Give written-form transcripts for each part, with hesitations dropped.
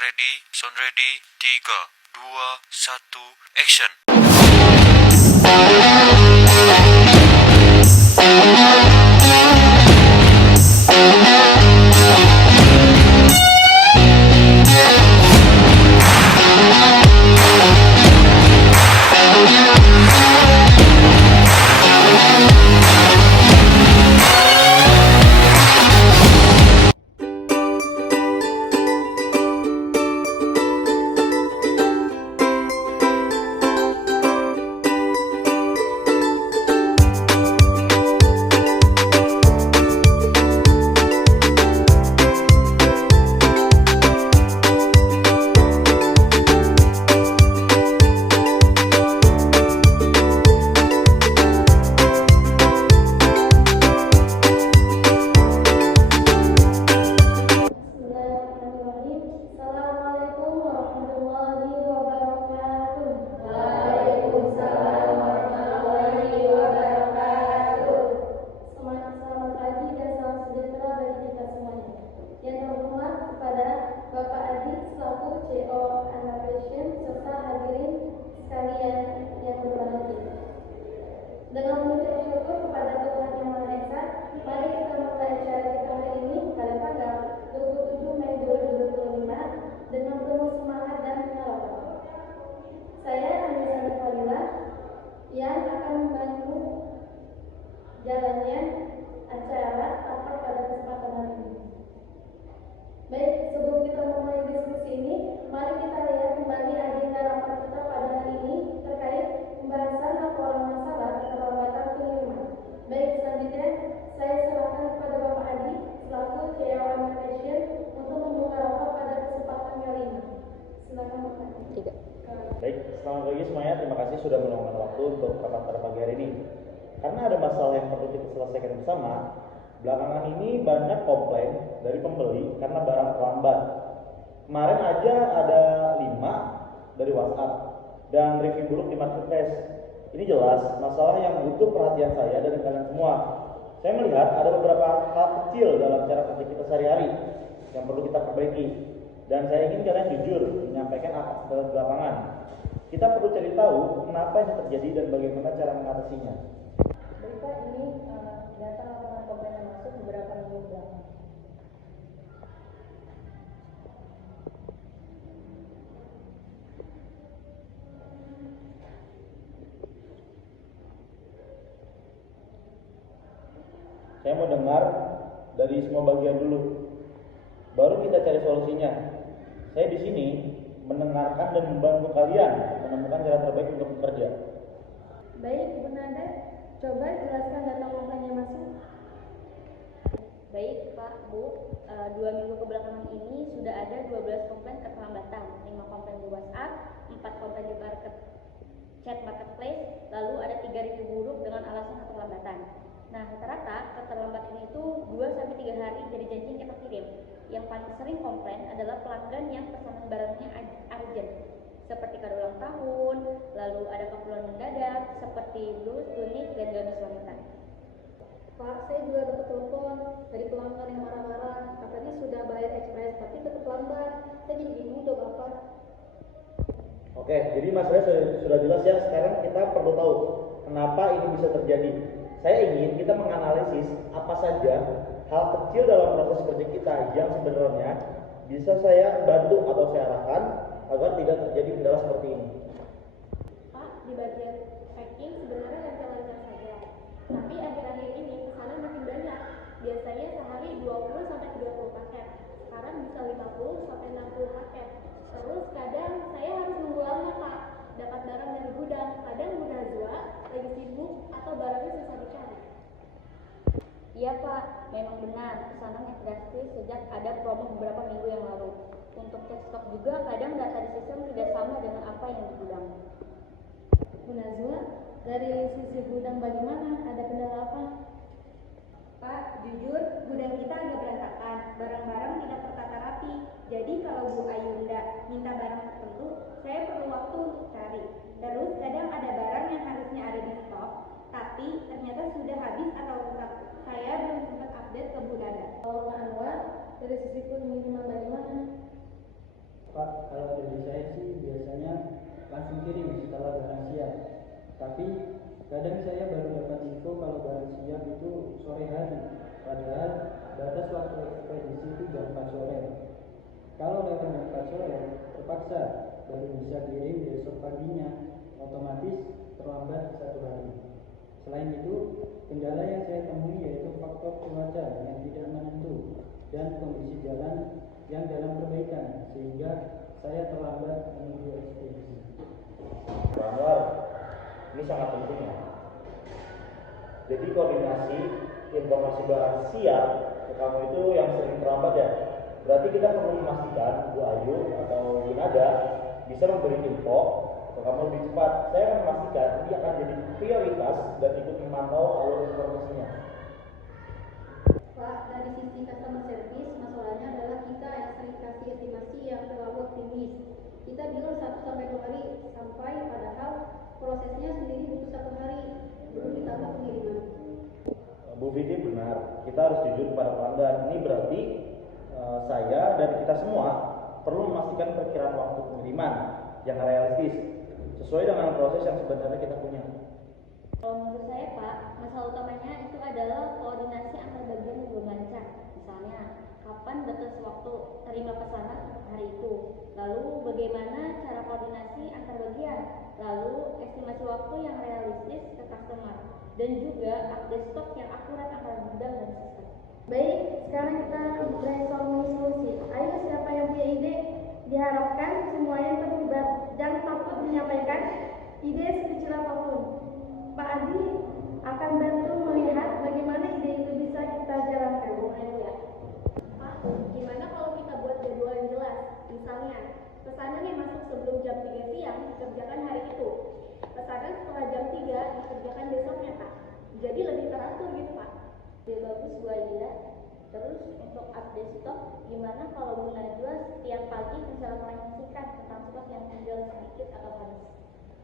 ready, sound ready, 3, 2, 1, action. Assalamualaikum warahmatullahi wabarakatuh. Waalaikumsalam warahmatullahi wabarakatuh. Selamat pagi dan salam sejahtera bagi kita semuanya. Yang terhormat kepada Bapak Adi selaku CO Animation serta hadirin sekalian yang berbahagia. Dengan mengucap syukur kepada Tuhan Yang Maha Esa, mari kita mulai acara kita hari ini pada tanggal 27 Mei 2025 dengan penuh semangat dan harapan. Saya Anissa Fadila yang akan membantu jalannya acara rapat pada kesempatan hari ini. Baik, sebelum kita memulai diskusi ini, mari kita lihat kembali agenda rapat kita pada hari ini terkait pembahasan laporan masalah keterlambatan pengiriman. Baik, selanjutnya saya serahkan kepada Bapak Adi selaku CEO Animation untuk membuka rapat pada kesempatan kali ini. Silakan Bapak Adi. Baik, selamat pagi semuanya. Terima kasih sudah meluangkan waktu untuk rapat pada pagi hari ini. Karena ada masalah yang perlu kita selesaikan bersama, belakangan ini banyak komplain dari pembeli karena barang terlambat. Kemarin aja ada 5 dari WhatsApp dan review buruk di marketplace. Ini jelas masalah yang butuh perhatian saya dan kalian semua. Saya melihat ada beberapa hal kecil dalam cara kerja kita sehari-hari yang perlu kita perbaiki. Dan saya ingin kalian jujur menyampaikan apa di lapangan. Kita perlu cari tahu kenapa ini terjadi dan bagaimana cara mengatasinya. Bapak, ini data laporan komplain yang masuk beberapa minggu belakang. Saya mau dengar dari semua bagian dulu, baru kita cari solusinya. Saya di sini mendengarkan dan membantu kalian menemukan cara terbaik untuk bekerja. Baik, Bu Nanda, coba jelaskan data komplain yang masuk. Baik Pak, Bu, 2 minggu kebelakangan ini sudah ada 12 komplain keterlambatan, 5 komplain di WhatsApp, 4 komplain di chat marketplace, lalu ada 3 review buruk dengan alasan keterlambatan. Nah, rata-rata keterlambatan itu 2-3 hari dari janji yang kita kirim. Yang paling sering komplain adalah pelanggan yang pesanan barangnya urgent, seperti kado ulang tahun, lalu ada keperluan mendadak, seperti blus, tunik, dan gamis wanita. Pak, saya juga dapat telepon dari pelanggan yang marah-marah, katanya sudah bayar ekspres tapi tetap lambat. Saya jadi bingung tuh Bapak. Oke, jadi masalahnya sudah jelas ya. Sekarang kita perlu tahu kenapa ini bisa terjadi. Saya ingin kita menganalisis apa saja hal kecil dalam proses kerja kita yang sebenarnya bisa saya bantu atau saya arahkan agar tidak terjadi kendala seperti ini. Pak, di bagian packing sebenarnya lancar-lancar saja. Tapi akhir-akhir ini pesanan makin banyak. Biasanya sehari 20-30 paket. Sekarang bisa 50-60 paket. Terus kadang saya harus nunggu lama, Pak. Dapat barang dari gudang. Kadang Bu Najwa lagi sibuk atau barangnya susah dicari. Iya Pak, memang benar pesanan yang drastis sejak ada promo beberapa minggu yang lalu. Untuk cek stok juga kadang data di sistem tidak sama dengan apa yang di gudang. Bu Najwa, dari sisi gudang bagaimana? Ada kendala apa? Pak, jujur gudang kita agak berantakan. Barang-barang tidak tertata rapi. Jadi kalau Bu Ayunda minta barang tertentu, saya perlu waktu untuk cari. Terus kadang ada barang yang harusnya ada di stok, tapi ternyata sudah habis atau rusak. Saya belum sempat update ke Bu Dada. Kalau Pak Anwar, dari sisi pengiriman bagaimana? Pak, kalau dari saya sih biasanya langsung kirim setelah barang siap. Tapi kadang saya baru dapat info kalau barang siap itu sore hari. Padahal batas waktu ekspedisi itu jam 4 sore. Kalau lewat jam 4 sore, terpaksa baru bisa kirim besok paginya. Otomatis terlambat 1 hari. Selain itu, kendala yang saya temui yaitu faktor cuaca yang tidak menentu dan kondisi jalan yang dalam perbaikan, sehingga saya terlambat menuju ekspedisi. Pak Anwar, ini sangat penting ya. Jadi koordinasi informasi barang siap ke kamu itu yang sering terlambat ya. Berarti kita perlu memastikan Bu Ayu atau Bu Nada bisa memberi info ke kamu lebih cepat. Saya akan memastikan ini akan jadi prioritas dan ikut memantau alur informasinya. Pak, dari sisi customer service, masalahnya adalah kita yang sering kasih estimasi yang terlalu optimis. Kita bilang 1-2 hari sampai, padahal prosesnya sendiri butuh 1 hari, belum ditambah pengiriman. Bu Vivi benar, kita harus jujur kepada pelanggan. Ini berarti saya dan kita semua perlu memastikan perkiraan waktu pengiriman yang realistis sesuai dengan proses yang sebenarnya kita punya. Kalau menurut saya Pak, masalah utamanya itu adalah koordinasi antar bagian yang belum lancar. Misalnya, kapan batas waktu terima pesanan untuk hari itu? Lalu bagaimana cara koordinasi antar bagian? Lalu estimasi waktu yang realistis ke customer dan juga update stok yang akurat antara gudang dan sistem. Baik, sekarang kita brainstorming solusi. Ayo, siapa yang punya ide? Diharapkan semuanya terlibat dan takut menyampaikan ide sekecil apapun. Pak Adi akan bantu melihat bagaimana ide itu bisa kita jalankan. Pak, gimana kalau kita buat jadwal yang jelas? Misalnya, pesanan yang masuk sebelum jam 3 siang dikerjakan hari itu. Pesanan setelah jam 3 dikerjakan besoknya, Pak. Jadi lebih teratur gitu, Pak. Ide bagus Bu Aida. Terus untuk update stok, gimana kalau Bu Najwa setiap pagi bisa laporan singkat tentang stok yang tinggal sedikit atau habis?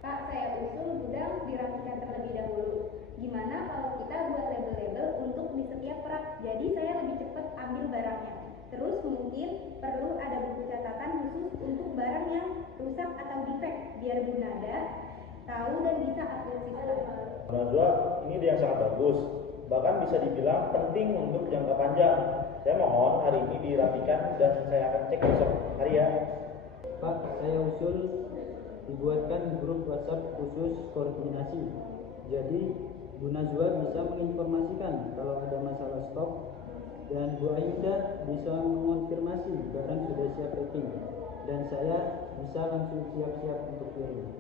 Kak, saya usul gudang dirapikan terlebih dahulu. Gimana kalau kita buat label-label untuk di setiap rak, jadi saya lebih cepat ambil barangnya. Terus mungkin perlu ada buku catatan khusus untuk barang yang rusak atau defek, biar Bu Nada tahu dan bisa update sistem. Bu Najwa, ini ide yang sangat bagus. Bahkan bisa dibilang penting untuk jangka panjang. Saya mohon hari ini dirapikan dan saya akan cek besok hari ya. Pak, saya usul dibuatkan grup WhatsApp khusus koordinasi. Jadi Bu Najwa bisa menginformasikan kalau ada masalah stok dan Bu Aida bisa mengonfirmasi barang sudah siap packing dan saya bisa langsung siap-siap untuk kirim.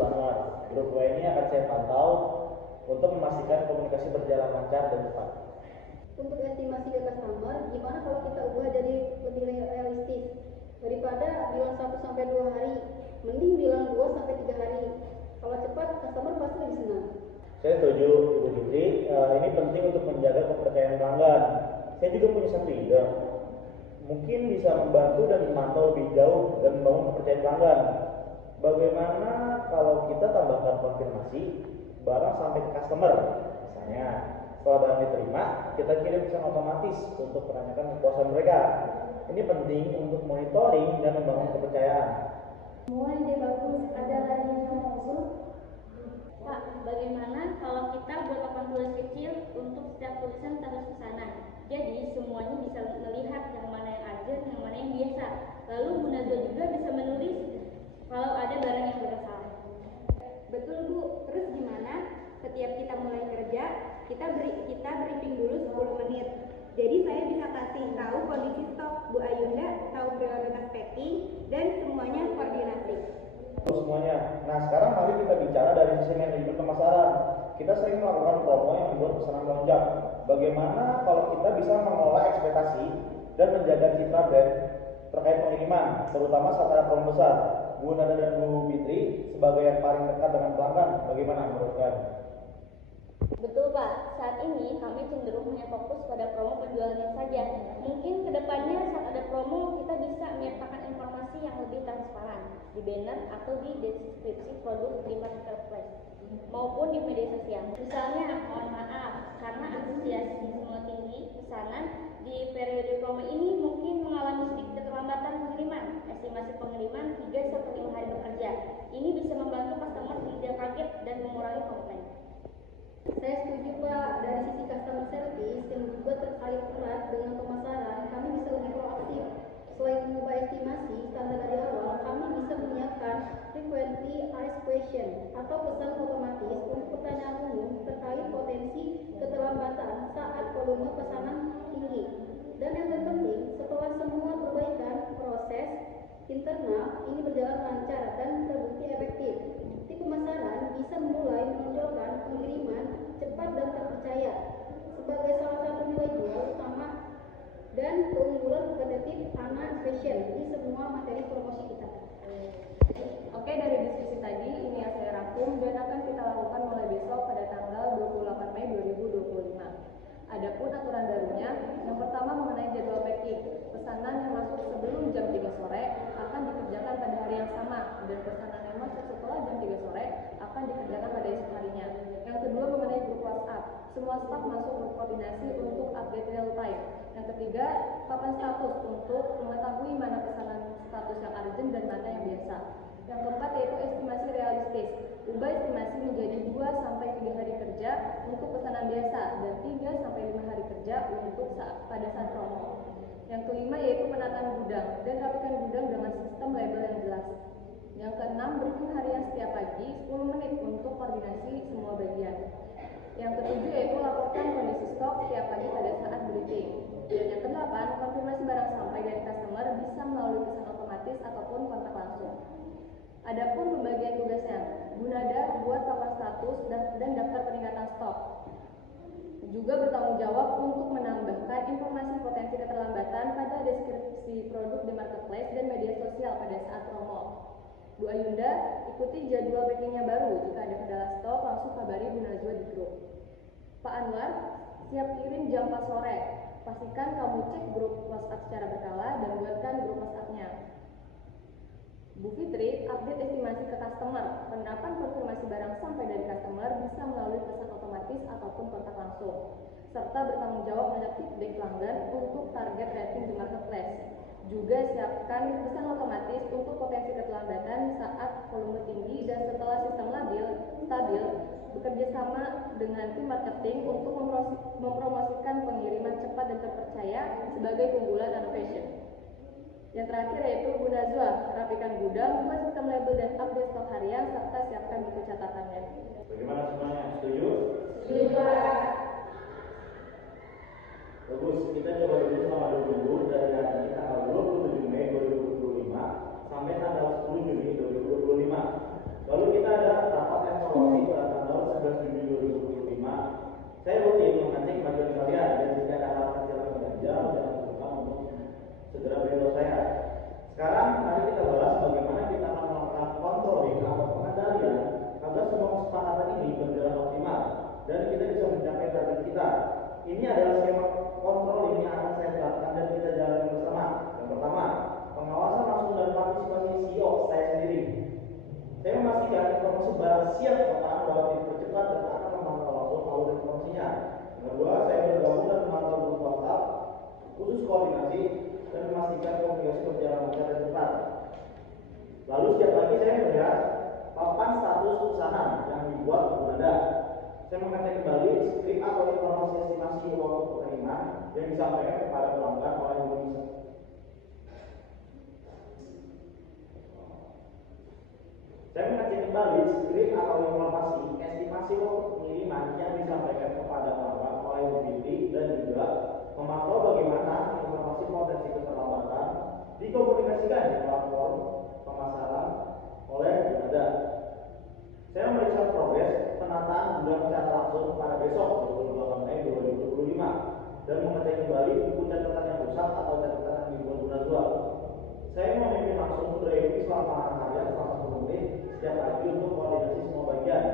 Pak Anwar, grup WA ini akan saya pantau untuk memastikan komunikasi berjalan lancar dan cepat. Untuk estimasi ke customer, gimana kalau kita ubah jadi lebih realistis? Daripada bilang 1-2 hari, mending bilang 2-3 hari. Kalau cepat, customer pasti lebih senang. Saya setuju Ibu Fitri, ini penting untuk menjaga kepercayaan pelanggan. Saya juga punya satu ide. Mungkin bisa membantu dan memantau lebih jauh dan membangun kepercayaan pelanggan. Bagaimana kalau kita tambahkan konfirmasi barang sampai ke customer? Misalnya, setelah barang diterima, kita kirim pesan otomatis untuk menanyakan kepuasan mereka. Ini penting untuk monitoring dan membangun kepercayaan. Semua ide bagus, ada lagi yang mau usul? Pak, bagaimana kalau kita buat papan tulis kecil untuk setiap tulisan status pesanan? Jadi semuanya bisa melihat yang mana yang urgent, yang mana yang biasa. Lalu Bu Najwa juga bisa menulis kalau ada barang yang bermasalah. Betul Bu, terus gimana? Setiap kita mulai kerja, kita briefing dulu 10 menit. Jadi saya bisa kasih tahu kondisi stok, Bu Ayunda tahu prioritas packing, dan semuanya koordinasi. Semuanya. Nah, sekarang mari kita bicara dari sisi manajemen pemasaran. Kita sering melakukan promo yang membuat pesanan melonjak. Bagaimana kalau kita bisa mengelola ekspektasi dan menjaga citra brand terkait pengiriman, terutama saat ada promo besar? Bu Nada dan Bu Fitri sebagai yang paling dekat dengan pelanggan, bagaimana menurut kalian? Betul Pak, saat ini kami cenderung hanya fokus pada promo penjualannya saja. Mungkin kedepannya saat ada promo kita bisa menyertakan informasi yang lebih transparan di banner atau di deskripsi produk di marketplace maupun di media sosial. Misalnya, mohon maaf karena antusiasme tinggi pesanan di periode promo ini mungkin mengalami sedikit keterlambatan pengiriman. Estimasi pengiriman bangkit dan mengurangi komplain. Saya setuju Pak, dari sisi customer service yang juga terkait erat dengan pemasaran, kami bisa lebih proaktif. Selain mengubah estimasi standar dari awal, kami bisa menyiapkan frequently asked question atau pesan otomatis untuk pertanyaan umum terkait potensi keterlambatan saat volume pesanan tinggi. Dan yang terpenting, setelah semua perbaikan proses internal ini berjalan lancar dan terbukti efektif, tim pemasaran bisa mulai menonjolkan pengiriman cepat dan terpercaya sebagai salah satu nilai jual utama dan keunggulan kompetitif anak fashion di semua materi promosi kita. Oke, dari diskusi tadi ini yang saya rangkum dan akan kita lakukan mulai besok pada tanggal 28 Mei 2025. Adapun aturan barunya, yang pertama mengenai jadwal packing. Pesanan yang masuk sebelum jam 3 sore akan dikerjakan pada hari yang sama, dan pesanan yang masuk setelah jam 3 sore akan dikerjakan pada esok harinya. Yang kedua mengenai grup WhatsApp. Semua staf masuk grup koordinasi untuk update real time. Yang ketiga, papan status untuk mengetahui mana pesanan status yang urgent dan mana yang biasa. Yang keempat yaitu estimasi realistis. Ubah estimasi menjadi 2-3 hari kerja untuk pesanan biasa dan 3-5 hari kerja untuk pada saat promo. Yang kelima yaitu penataan gudang dan rapikan gudang dengan sistem label yang jelas. Yang keenam, briefing harian setiap pagi 10 menit untuk koordinasi semua bagian. Yang ketujuh yaitu laporkan kondisi stok setiap pagi pada saat briefing. Dan yang kedelapan, konfirmasi barang sampai dari customer bisa melalui pesan otomatis ataupun kontak langsung. Adapun pembagian tugasnya, Bunada buat papan status dan daftar peningkatan stok. Juga bertanggung jawab untuk menambahkan informasi potensi keterlambatan pada deskripsi produk di marketplace dan media sosial pada saat promo. Bu Ayunda, ikuti jadwal packingnya baru. Jika ada kendala stok, langsung kabari Bu Najwa di grup. Pak Anwar, siap kirim jam 4 sore. Pastikan kamu cek grup WhatsApp secara berkala dan buatkan grup WhatsApp-nya. Bu Fitri, update estimasi ke customer. Penerapan konfirmasi barang sampai dari customer bisa melalui pesan otomatis ataupun kontak langsung. Serta bertanggung jawab menyerap feedback pelanggan untuk target rating di marketplace. Juga siapkan pesan otomatis untuk potensi keterlambatan saat volume tinggi dan setelah sistem stabil, bekerja sama dengan tim marketing untuk mempromosikan pengiriman cepat dan terpercaya sebagai keunggulan dan fashion. Yang terakhir yaitu Bu Najwa, rapikan gudang, buat sistem label dan update stok harian serta siapkan buku catatannya. Bagaimana semuanya? Setuju? Setuju Pak. Bagus, kita coba dulu selama 2 minggu dari hari ini tanggal 27 Mei 2025 sampai tanggal 10 Juni 2025. Lalu kita ada rapat evaluasi pada tanggal 11 Juni 2025. Saya rutin mengecek kemajuan kalian dan jika ada hal kecil yang mengganjal, jangan sungkan untuk segera beritahu saya. Sekarang mari kita bahas bagaimana kita akan melakukan controlling atau pengendalian agar semua kesepakatan ini berjalan optimal dan kita bisa mencapai target kita. Ini adalah skema controlling yang akan saya terapkan dan kita jalankan bersama. Yang pertama, pengawasan langsung dan partisipasi CEO saya sendiri. Saya memastikan informasi barang siap kotaan dapat dipercepat dan akan memantau langsung alur informasinya. Yang kedua, saya bergabung dan memantau grup WhatsApp khusus koordinasi dan memastikan komunikasi berjalan lancar dan cepat. Lalu setiap pagi saya melihat papan status pesanan yang dibuat Bunada. Saya mengecek kembali skrip atau informasi estimasi waktu pengiriman yang disampaikan kepada pelanggan oleh Indonesia. Saya mengecek kembali skrip atau informasi estimasi waktu pengiriman yang disampaikan kepada pelanggan oleh Indonesia dan juga memantau bagaimana informasi potensi keterlambatan dikomunikasikan di platform pemasaran oleh Bunada. Saya memeriksa progres penataan gudang secara langsung pada besok 28 Mei 2025 dan mengecek kembali buku catatan yang rusak atau catatan yang dibuat Bu Najwa. Saya memimpin langsung review selama harian selama 10 menit setiap pagi untuk koordinasi semua bagian.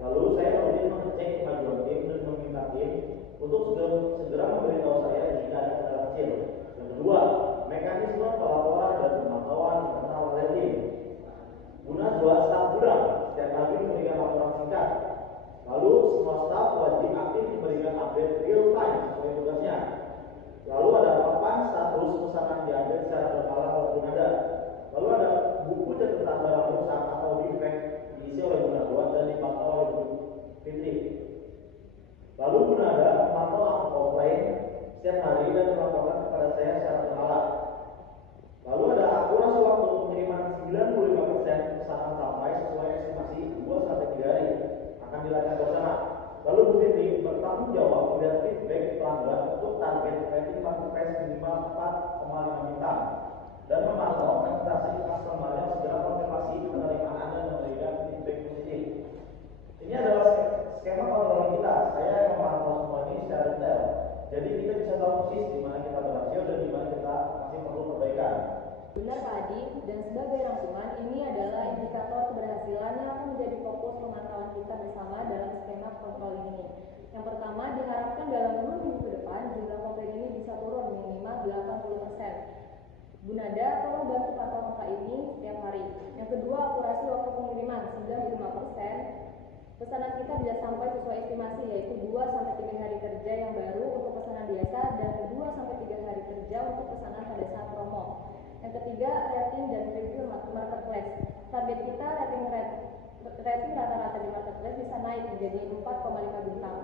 Lalu saya rutin mengecek kemajuan tim dan meminta tim untuk segera memberitahu saya jika ada kendala kecil. Yang kedua, mekanisme pelaporan dan pemantauan internal oleh tim. Bu Najwa staf gudang setiap pagi memberikan laporan singkat. Lalu semua staf wajib aktif memberikan update real time sesuai tugasnya. Lalu ada papan status pesanan diambil secara berkala oleh Bunada. Lalu ada buku catatan barang rusak atau defect diisi oleh Bu Najwa dan dipantau setiap hari dan melaporkan kepada saya secara berkala. Lalu ada akurasi waktu pengiriman 95% pesanan sampai sesuai estimasi 2 sampai 3 hari akan dilacak bersama. Lalu Bu Fitri bertanggung jawab memberikan feedback pelanggan untuk target rating marketplace minimal 4,5 bintang dan memantau presentasi customer yang segera konfirmasi penerimaan Anda dan memberikan feedback positif. Ini adalah skema kontrol kita. Saya yang memantau semua ini secara detail. Jadi kita bisa tahu persis di mana kita berhasil dan di mana kita masih perlu perbaikan. Benar Pak Adi, dan sebagai rangkuman, ini adalah indikator keberhasilan yang akan menjadi fokus pemantauan kita bersama dalam skema kontrol ini. Yang pertama, diharapkan dalam 2 minggu ke depan, jumlah komplain ini bisa turun minimal 80%. Bu Nada, tolong bantu pantau angka ini setiap hari. Yang kedua, akurasi waktu pengiriman 95%. Pesanan kita bisa sampai sesuai estimasi, yaitu 2-3 hari kerja yang baru untuk pesanan biasa dan 2-3 hari kerja untuk pesanan pada saat promo. Yang ketiga, rating dan review marketplace. Target kita rating rata-rata di marketplace bisa naik menjadi 4,5 bintang.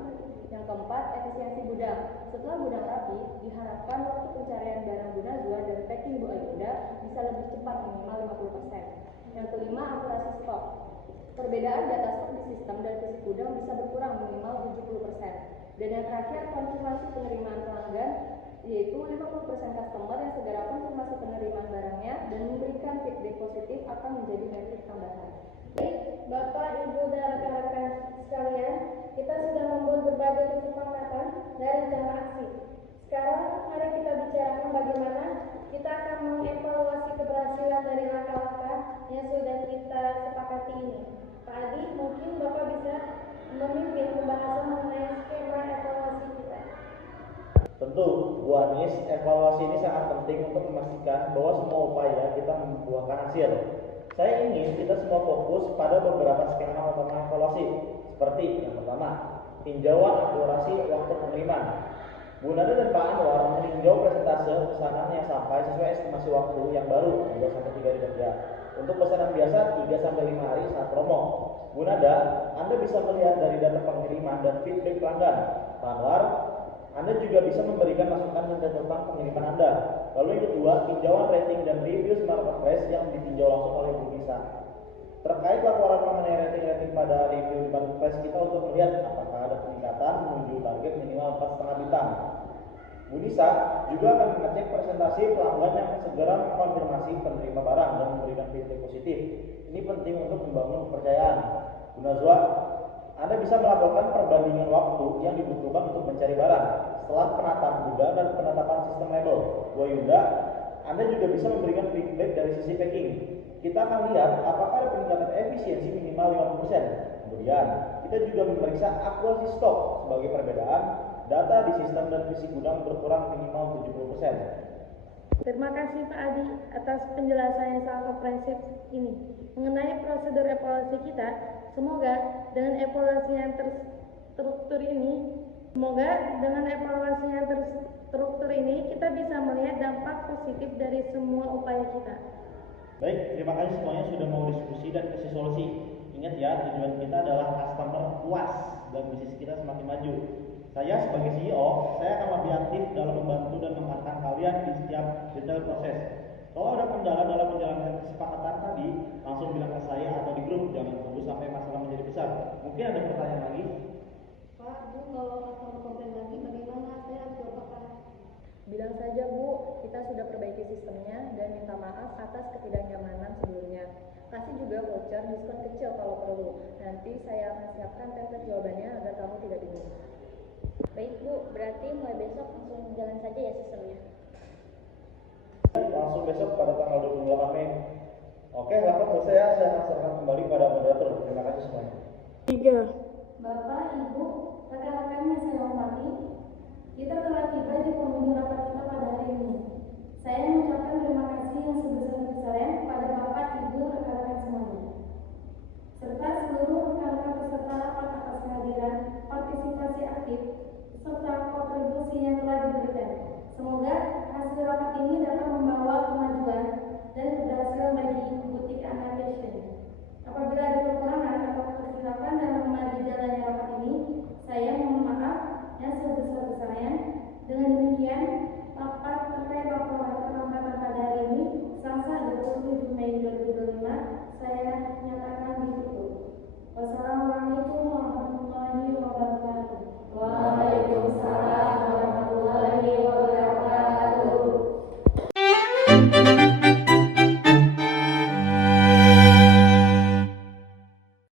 Yang keempat, efisiensi gudang. Setelah gudang rapi, diharapkan waktu pencarian barang Bu Najwa dan packing Bu Ayunda bisa lebih cepat minimal 50%. Yang kelima, akurasi stok. Perbedaan data stok di sistem dan fisik gudang bisa berkurang minimal 70%. Dan yang terakhir, konfirmasi penerimaan pelanggan, yaitu 50% customer yang segera konfirmasi penerimaan barangnya dan memberikan feedback positif akan menjadi metrik tambahan. Baik, Bapak, Ibu, dan rekan-rekan sekalian, kita sudah membuat berbagai kesepakatan dan rencana aksi. Sekarang, mari kita bicarakan bagaimana kita akan mengevaluasi keberhasilan dari langkah-langkah yang sudah kita sepakati ini. Pak Adi, mungkin Bapak bisa memimpin pembahasan mengenai skema evaluasi kita. Tentu, Bu Anis, evaluasi ini sangat penting untuk memastikan bahwa semua upaya kita membuahkan hasil. Saya ingin kita semua fokus pada beberapa skema utama evaluasi, seperti yang pertama, tinjauan akurasi waktu pengiriman. Bu Nada dan Pak Anwar meninjau presentase pesanan yang sampai sesuai estimasi waktu yang baru 2-3 hari kerja. Untuk pesanan biasa 3-5 hari saat promo. Bu Nada, Anda bisa melihat dari data pengiriman dan feedback pelanggan. Pak Anwar, Anda juga bisa memberikan masukan tentang pengiriman Anda. Lalu yang kedua, tinjauan rating dan review marketplace yang ditinjau langsung oleh Bu Nisa. Terkait laporan mengenai rating pada review di marketplace kita untuk melihat apakah ada peningkatan menuju target minimal 4,5 bintang. Bu Nisa juga akan mengecek presentasi pelanggan yang segera mengkonfirmasi penerima barang dan memberikan feedback positif. Ini penting untuk membangun kepercayaan. Bu Najwa, Anda bisa melaporkan perbandingan waktu yang dibutuhkan untuk mencari barang setelah penataan gudang dan penetapan sistem label. Bu Ayunda, Anda juga bisa memberikan feedback dari sisi packing. Kita akan lihat apakah ada peningkatan efisiensi minimal 50%. Kemudian, kita juga memeriksa akurasi stok sebagai perbedaan data di sistem dan visi gudang berkurang minimal 70%. Terima kasih Pak Adi atas penjelasan yang sangat komprehensif ini. Mengenai prosedur evaluasi kita, semoga dengan evaluasi yang terstruktur ini kita bisa melihat dampak positif dari semua upaya kita. Baik, terima kasih semuanya sudah mau diskusi dan kasih solusi. Ingat ya, tujuan kita adalah customer puas dan bisnis kita semakin maju. Saya sebagai CEO, saya akan lebih aktif dalam membantu dan mengarahkan kalian di setiap detail proses. Kalau ada kendala dalam menjalankan kesepakatan tadi, langsung bilang ke saya atau di grup, jangan tunggu sampai masalah menjadi besar. Mungkin ada pertanyaan lagi? Pak, Bu, kalau customer komplain lagi bagaimana? Saya harus jawab apa? Bilang saja Bu, kita sudah perbaiki sistemnya dan minta maaf atas ketidaknyamanan sebelumnya. Kasih juga voucher diskon kecil kalau perlu. Nanti saya akan siapkan template jawabannya agar kamu tidak bingung. Baik Bu, berarti mulai besok langsung jalan saja ya sistemnya. Langsung besok pada tanggal 28 Mei. Oke, rapat selesai ya. Saya akan serahkan kembali pada moderator. Terima kasih semuanya. 3. Bapak, Ibu, rekan-rekan yang saya hormati, kita telah tiba di penghujung rapat kita pada hari ini. Saya mengucapkan terima kasih yang sebesar-besarnya kepada Bapak, Ibu, rekan-rekan semuanya, serta seluruh rekan-rekan peserta rapat atas kehadiran, partisipasi aktif, serta kontribusi yang